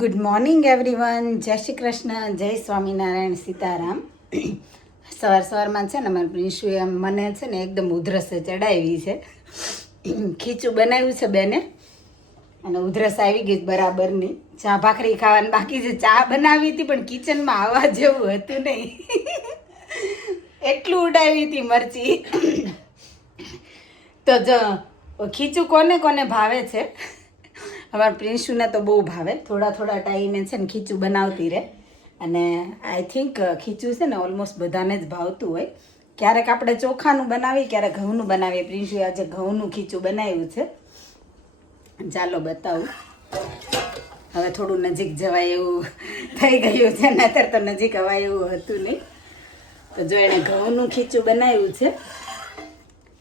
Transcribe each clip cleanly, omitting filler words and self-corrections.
Good morning everyone. જય શ્રી કૃષ્ણ, જય સ્વામિનારાયણ, સીતારામ. સવારમાં છે ને મારી પ્રિન્શુએ મને છે ને એકદમ ઉધરસે ચડાવી છે. ખીચું બનાવ્યું છે બેને અને ઉધરસ આવી ગઈ બરાબરની. ચા ભાખરી ખાવાની બાકી છે. ચા બનાવી હતી પણ કિચનમાં આવવા જેવું હતું નહીં. એટલું ઉડાવી હતી મરચી. તો જો ખીચું કોને કોને ભાવે છે? અમારા પ્રિન્શુને તો બહુ ભાવે. થોડા ટાઈમે છે ને ખીચું બનાવતી રહે. અને આઈ થિંક ખીચું છે ને ઓલમોસ્ટ બધાને જ ભાવતું હોય. ક્યારેક આપણે ચોખાનું બનાવીએ, ક્યારેક ઘઉંનું બનાવીએ. પ્રિન્શુએ આજે ઘઉંનું ખીચું બનાવ્યું છે. ચાલો બતાવું. હવે થોડું નજીક જવાય એવું થઈ ગયું છે, નહીતર તો નજીક અવાય એવું હતું નહીં. તો જો એણે ઘઉંનું ખીચું બનાવ્યું છે,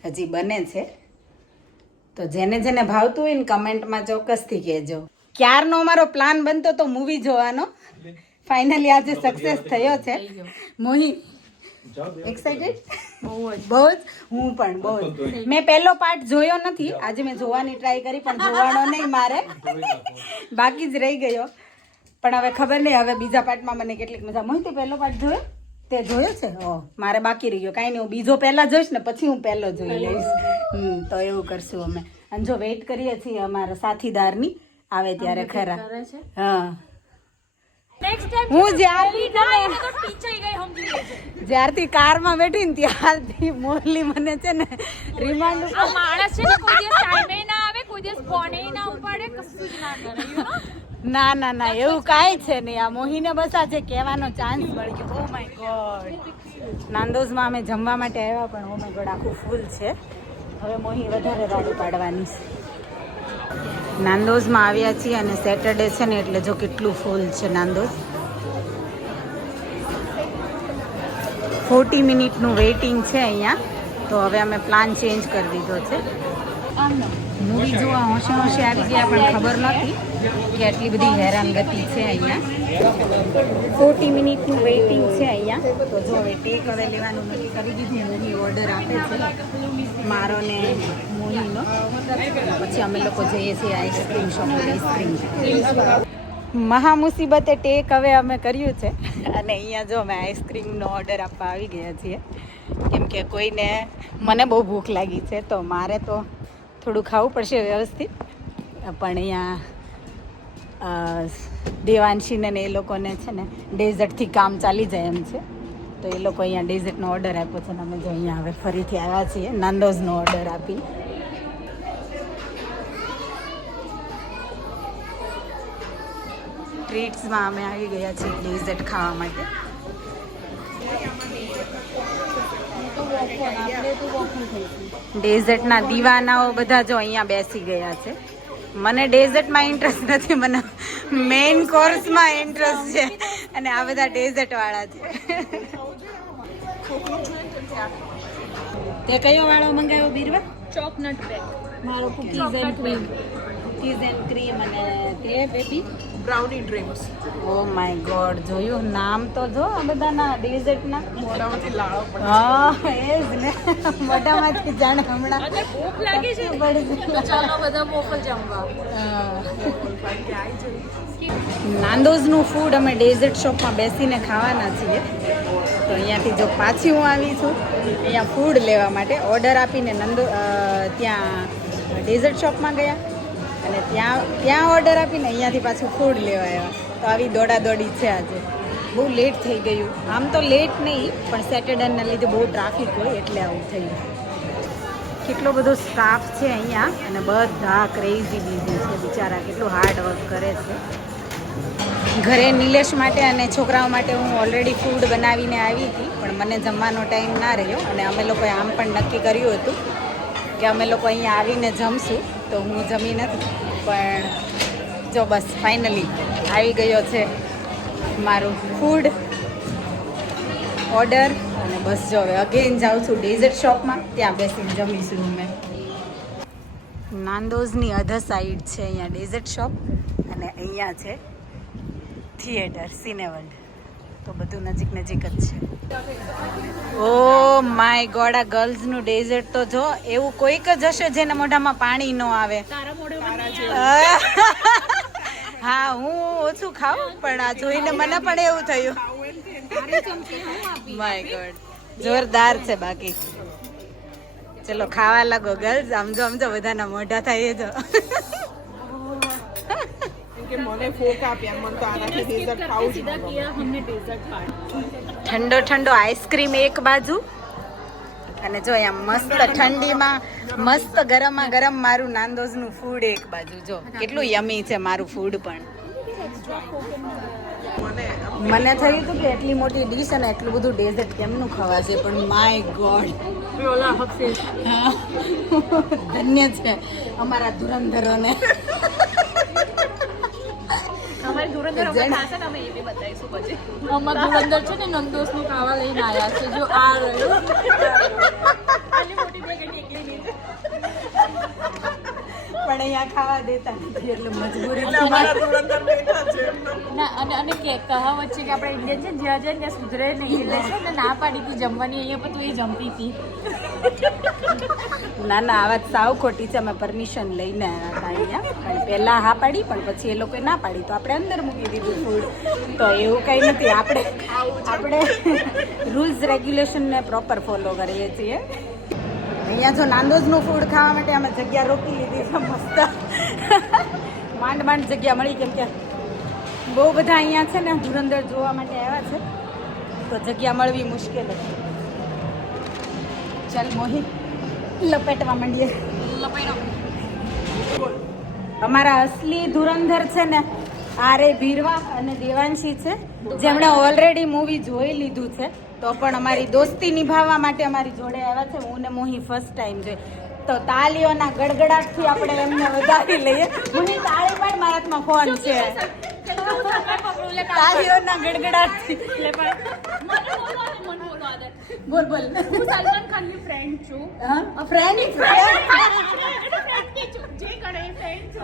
હજી બને છે. તો જેને જેને ભાવતું હોય ને કમેન્ટમાં ચોક્કસથી કહેજો. ક્યારનો અમારો પ્લાન બનતો તો મૂવી જોવાનો, ફાઇનલી આજે સક્સેસ થયો છે. મોહી એક્સાઇટેડ? બહુ જ. હું પણ બહુ જ. મેં પહેલો પાર્ટ જોયો નથી. આજે મેં જોવાની ટ્રાય કરી પણ જોવાનો નહીં, મારે બાકી જ રહી ગયો. પણ હવે ખબર નહીં, હવે બીજા પાર્ટમાં મને કેટલીક મજા. મોહી તે પહેલો પાર્ટ જોયો? તે જોયો છે? મારે બાકી રહી ગયો. કાંઈ નહીં, હું બીજો પહેલાં જોઈશ ને પછી હું પહેલો જોઈ લઈશ. તો એવું કરશું અમે. અને જો વેઇટ કરીએ છીએ અમારા સાથીદારની આવે ત્યારે ખરા. હા, હું જ્યારથી કારમાં બેઠી ને ત્યારથી મોરલી મને છે ને રિમાન્ડ માણસ છે ને કોઈ દિવસ ટાઈમે ના આવે, કોઈ દિવસ ફોને ના ઉપાડે, કશું જ ના કરે. ના એવું કાંઈ છે નહીં. આ મોહીને બસ આજે કહેવાનો ચાન્સ મળી ગયો. Oh my God. નાંદોઝમાં અમે જમવા માટે આવ્યા પણ ઓ માય ગોડ આખું ફૂલ છે. હવે મોહી વધારે રાડું પાડવાની છે. નાંદોઝમાં આવ્યા છીએ અને સેટરડે છે ને એટલે જો કેટલું ફૂલ છે નાંદોઝ. 40 મિનિટનું વેઇટિંગ છે અહીંયા. તો હવે અમે પ્લાન ચેન્જ કરી દીધો છે. મૂવી જોવા હોશે આવી ગયા પણ ખબર નથી કે આટલી બધી હેરાનગતિ છે અહીંયા. 40 મિનિટનું વેઇટિંગ છે અહીંયા. તો જો હવે ટેક હવે લેવાનું નક્કી કરી દીધું. મૂવી ઓર્ડર આપે છે મારો ને મોહીનો. પછી અમે લોકો જઈએ છીએ આઈસ્ક્રીમ શોપ. આઈસ્ક્રીમ મહા મુસીબતે ટેક હવે અમે કર્યું છે અને અહીંયા જો અમે આઈસ્ક્રીમનો ઓર્ડર આપવા આવી ગયા છીએ. કેમ કે કોઈને, મને બહુ ભૂખ લાગી છે તો મારે તો થોડું ખાવું પડશે વ્યવસ્થિત. પણ અહીંયા દેવાંશીને ને એ લોકોને છે ને ડેઝર્ટથી કામ ચાલી જાય એમ છે. તો એ લોકો અહીંયા ડેઝર્ટનો ઓર્ડર આપ્યો છે ને અમે જો અહીંયા હવે ફરીથી આવ્યા છીએ નાંદોઝનો ઓર્ડર આપી. ટ્રીટ્સમાં અમે આવી ગયા છીએ ડેઝર્ટ ખાવા માટે. ડેઝર્ટના દીવાનાઓ બધા જો અહીંયા બેસી ગયા છે. મને ડેઝર્ટમાં ઇન્ટરેસ્ટ નથી, મને મેઇન કોર્સમાં ઇન્ટરેસ્ટ છે અને આ બધા ડેઝર્ટવાળા છે. તે કયો વાળો મંગાવ્યો બીરવા? ચોકનટ પેક. મારો કુકીઝ એન્ડ ક્રીમ અને તે baby brownie dreams. Oh my God, જોયું નામ તો જો આ બધાના ડેઝર્ટના. મોઢામાંથી લાળો પડે. હા એ જ ને, મોઢામાંથી જાણે હમણાં ભૂખ લાગી છે પડી તો ચાલો બધા મોકલ જમવા. નાંદોઝનું ફૂડ અમે ડેઝર્ટ શોપમાં બેસીને ખાવાના છીએ. તો અહીંયાથી જો પાછી હું આવી છું અહીંયા ફૂડ લેવા માટે. ઓર્ડર આપીને ત્યાં ડેઝર્ટ શોપમાં ગયા અને ત્યાં ઓર્ડર આપીને અહીંયાથી પાછું ફૂડ લેવા આવ્યા. તો આવી દોડાદોડી છે આજે. બહુ લેટ થઈ ગયું. આમ તો લેટ નહીં પણ સેટરડેના લીધે બહુ ટ્રાફિક હોય એટલે આવું થયું. કેટલો બધો સ્ટાફ છે અહીંયા અને બધા ક્રેઝી બીઝી છે બિચારા. કેટલું હાર્ડ વર્ક કરે છે. ઘરે નિલેશ માટે અને છોકરાઓ માટે હું ઓલરેડી ફૂડ બનાવીને આવી હતી પણ મને જમવાનો ટાઈમ ના રહ્યો અને અમે લોકોએ આમ પણ નક્કી કર્યું હતું કે અમે લોકો અહીંયા આવીને જમશું. તો હું જમી નથી પણ જો બસ ફાઇનલી આવી ગયો છે મારું ફૂડ ઓર્ડર. અને બસ જો હવે અગેન જાઉં છું ડેઝર્ટ શોપમાં, ત્યાં બેસીને જમીશું અમે. નાંદોઝની અધર સાઈડ છે અહીંયા ડેઝર્ટ શોપ અને અહીંયા છે થિયેટર સિનેવર્લ્ડ. તો બધું નજીક જ છે. ઓ માય ગોડ, આ ગર્લ્સનું ડેઝર્ટ તો જો એવું કોઈક જ હશે જેના મોઢામાં પાણી ન આવે. હા હું ઓછું ખાઉં પણ આ જોઈને મને પણ એવું થયું માય ગોડ જોરદાર છે બાકી ચલો ખાવા લાગો ગર્લ્સ આમજો બધાના મોઢા થાય જો કે મને ફોક આપ્યા મને તો આનાથી ડેઝર્ટ ખાવું છે ઠંડો ઠંડો આઈસ્ક્રીમ એક બાજુ અને જો અહીંયા મસ્ત ઠંડીમાં મસ્ત ગરમમાં ગરમ મારું નાંદોઝનું ફૂડ એક બાજુ જો કેટલું યમી છે મારું ફૂડ પણ મને થયું હતું કે એટલી મોટી ડીશ અને એટલું બધું ડેઝર્ટ કેમનું ખવાશે પણ માય ગોડ ધન્ય છે અમારા ધુરંધરોને અમારી ધુરંધર અમે ખાશે ને અમે એ બી બતાવીશું પછી અમારા ધુરંધર છે ને નંદોસ નું ખાવા લઈને આવ્યા છે જો આ રહ્યો આટલી મોટી બેગ એકલી નહીં પણ અહીંયા ખાવા દેતા નથી એટલે મજબૂરી ના અને કે કહાવત છે કે આપણે ઇન્ડિયન છે જ્યાં જાય ત્યાં સુધરે નહીં એટલે છે ને ના પાડી હતી જમવાની અહીંયા પણ તું એ જમતી હતી ના આ વાત સાવ ખોટી છે અમે પરમિશન લઈને આવ્યા હતા અહીંયા પણ પહેલાં હા પાડી પણ પછી એ લોકોએ ના પાડી તો આપણે અંદર મૂકી દીધું ફૂડ તો એવું કંઈ નથી આપણે રૂલ્સ રેગ્યુલેશનને પ્રોપર ફોલો કરીએ છીએ અહીંયા જો નાંદોઝનું ફૂડ ખાવા માટે અમે જગ્યા રોકી લીધી છે મસ્ત માંડ જગ્યા મળી કેમ કે બહુ બધા અહીંયા છે ને ધુરંધર જોવા માટે આવ્યા છે તો જગ્યા મળવી મુશ્કેલ હતી ચાલ મોહી લપેટવા માંડીએ અમારા અસલી ધુરંધર છે ને આરે ભીરવા અને દેવાંશી છે જેમણે ઓલરેડી મૂવી જોઈ લીધું છે તો પણ અમારી દોસ્તી નિભાવવા માટે અમારી જોડે આવ્યા છે હું ને મોહી ફર્સ્ટ ટાઈમ જોઈ તો તાળીઓના ગડગડાટથી આપણે એમને વધારી લઈએ મોહી તાળી પાડ મારા હાથમાં ફોન છે તાળીઓના ગડગડાટથી બોલ હું સલમાન ખાનની ફ્રેન્ડ છું ફ્રેન્ડ જે કરે ફ્રેન્ડ છું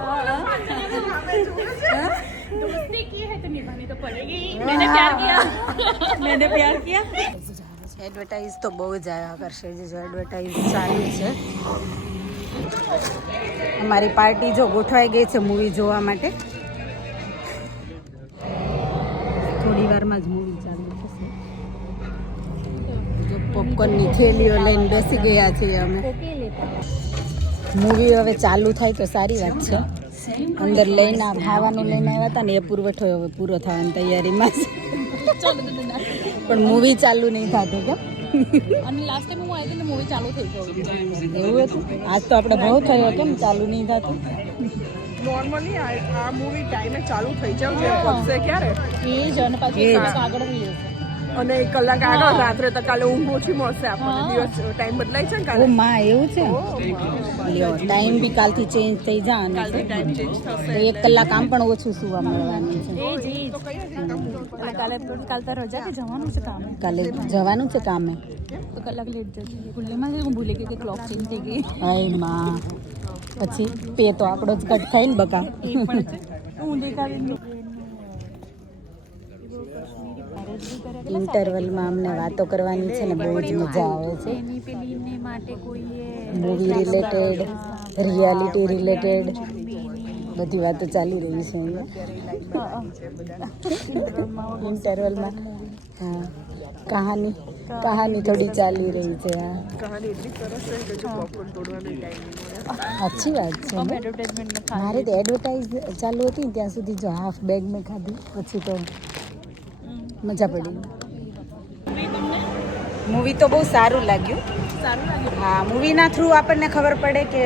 दोस्ती की है तो निभानी तो पड़ेगी मैंने प्यार किया એડવર્ટાઇઝ તો બહુ જ આવ્યા કરશે જે એડવર્ટાઇઝ ચાલુ છે અમારી પાર્ટી જો ગોઠવાઈ ગઈ છે મૂવી જોવા માટે થોડી વારમાં જ મૂવી ચાલુ થશે જો પોપકોર્નની થેલીઓ લઈને બેસી ગયા છીએ અમે મૂવી હવે ચાલુ થાય તો સારી વાત છે અંદર લઈને ખાવાનું લઈને આવ્યા હતા ને એ પુરવઠો હવે પૂરો થવાની તૈયારીમાં છે પણ મૂવી ચાલુ નહીં થતી કેમ અને લાસ્ટ ટાઈમ હું આવી હતી ને મૂવી ચાલુ થઈ ગયું એવું હતું આજ તો આપણે બહુ થયો કેમ ચાલુ નહીં થતું નોર્મલી આ મૂવી ટાઈમે ચાલુ થઈ જાવ છે પહોંચશે ક્યારે એ જ અને પાછું આગળ થઈ જશે અને 1 કલાક આગળ રાત્રે તો કાલે ઊંઘ ઓછી મળશે આપણને દિવસ ટાઈમ બદલાય છે ને ઓ કાલે માં એવું છે લ્યો ટાઈમ બી કાલથી ચેન્જ થઈ જવાનો છે ટાઈમ ચેન્જ થશે તો 1 કલાક આમ પણ ઓછું સુવા મળવાનું છે કાલે તો રજા કે જવાનું છે કામે કાલે જવાનું છે કામે તો કલાક લેટ જશે ભૂલેમાં હું ભૂલી ગઈ કે ક્લોક ચેન્જ થઈ ગઈ હાય માં પછી પે તો આપણો જ કટ થાય ને બકા હું દેખાડી ઇન્ટરવલમાં અમને વાતો કરવાની છે ને બહુ જ મજા આવે છે એની પેલીને માટે કોઈએ મૂવી રિલેટેડ રિયાલિટી રિલેટેડ બધી વાતો ચાલી રહી છે અહીંયા ઇન્ટરવલમાં હા કહાની થોડી ચાલી રહી છે હા કહાની એટલી સરસ છે કે જો પોપકોર્ન તોડવાનો ટાઈમ નહીં મળે સાચી વાત છે ને? મારે તો એડવર્ટાઇઝ ચાલુ હતી ને ત્યાં સુધી જો હાફ બેગ મેં ખાધી પછી તો મજા પડી મૂવી તો બહુ સારું લાગ્યું હા મૂવીના થ્રુ આપણને ખબર પડે કે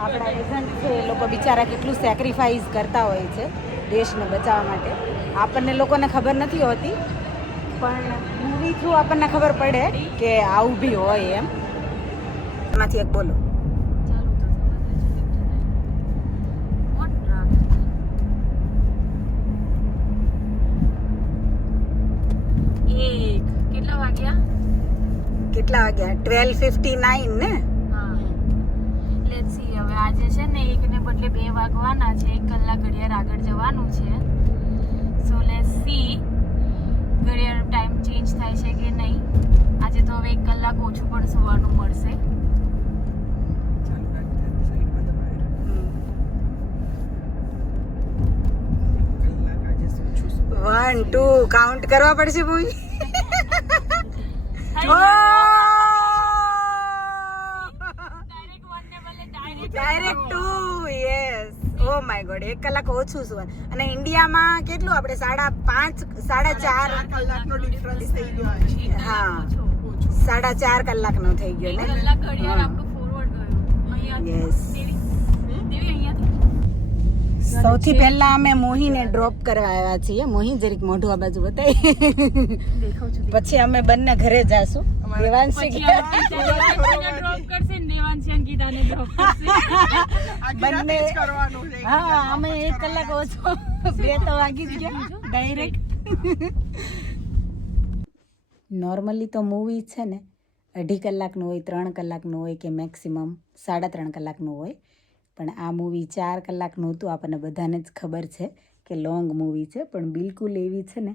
આપણા એજન્ટ છે એ લોકો બિચારા કેટલું સેક્રિફાઈસ કરતા હોય છે દેશને બચાવવા માટે આપણને લોકોને ખબર નથી હોતી પણ મૂવી થ્રુ આપણને ખબર પડે કે આવું બી હોય એમ એમાંથી એક બોલો કેટલા વાગ્યા 12:59 ને લેટ્સ સી હવે આજે છે ને 1 ને બદલે 2 વાગવાના છે 1 કલાક ઘડિયાળ આગળ જવાનું છે સો લેટ્સ સી ઘડિયાળ ટાઈમ ચેન્જ થાય છે કે નહીં આજે તો હવે 1 કલાક ઓછું પણ સુવાનું મળશે 1 2 કાઉન્ટ કરવા પડશે movie direct 2 yes oh my God 1 કલાક ઓછું શું અને ઇન્ડિયામાં કેટલું આપણે 5:30 4:30 કલાકનો ડિફરન્સ થઈ ગયો છે હા 4:30 કલાકનો થઈ ગયો ને કલાક ઘડિયાળ આપણું ફોરવર્ડ ગયું અહીંયા યસ દેવી અહીંયાથી સૌથી પહેલા અમે મોહીને ડ્રોપ કરવા આવ્યા છીએ મોહી જરીક મોઢું આ બાજુ બતાવી પછી અમે બંને ઘરે જાશું દેવાંશી ડ્રોપ કરશે ને દેવાંશી અંકિતાને ડ્રોપ કરશે બંને કરવાનું છે હા અમે 1 કલાક ઓછો 2 તો વાગી જ ગયા ડાયરેક્ટ નોર્મલી તો મૂવી છે ને 2.5 કલાકનું હોય 3 કલાકનું હોય કે મેક્સિમમ 3.5 કલાકનું હોય પણ આ મૂવી 4 કલાકનું હતું આપણને બધાને જ ખબર છે કે લોંગ મૂવી છે પણ બિલકુલ એવી છે ને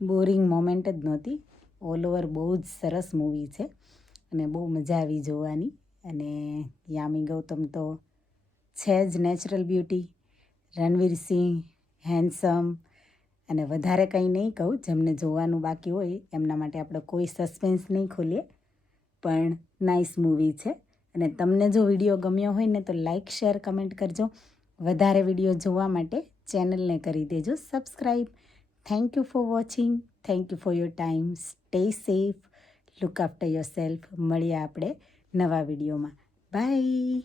બોરિંગ મોમેન્ટ જ નહોતી ઓલ ઓવર બહુ જ સરસ મૂવી છે અને બહુ મજા આવી જોવાની અને યામી ગૌતમ તો છે જ natural beauty Ranveer Singh handsome અને વધારે કંઈ નહીં કહું જેમને જોવાનું બાકી હોય એમના માટે આપણે કોઈ સસ્પેન્સ નહીં ખોલીએ પણ નાઇસ મૂવી છે અને તમને જો વિડીયો ગમ્યો હોય ને તો લાઇક શેર કમેન્ટ કરજો વધારે વિડીયો જોવા માટે ચેનલને કરી દેજો subscribe thank you for watching thank you for your time stay safe look after your self મળીએ આપણે નવા વિડીયોમાં બાય